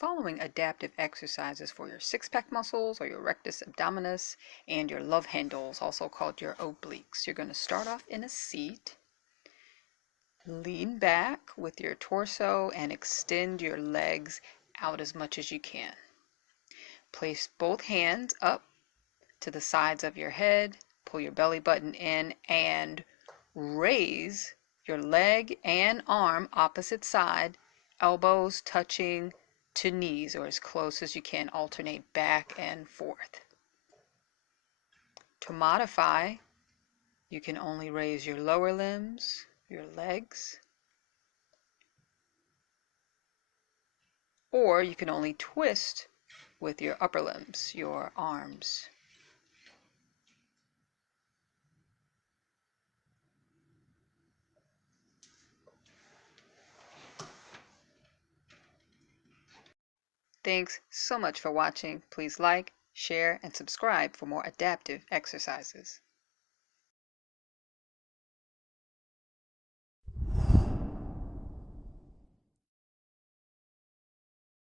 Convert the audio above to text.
following adaptive exercises for your six-pack muscles or your rectus abdominis and your love handles, also called your obliques. You're going to start off in a seat. Lean back with your torso and extend your legs out as much as you can. Place both hands up to the sides of your head. Pull your belly button in and raise your leg and arm opposite side, elbows touching to knees or as close as you can. Alternate back and forth. To modify, you can only raise your lower limbs, your legs, or you can only twist with your upper limbs, your arms. Thanks so much for watching. Please like, share, and subscribe for more adaptive exercises.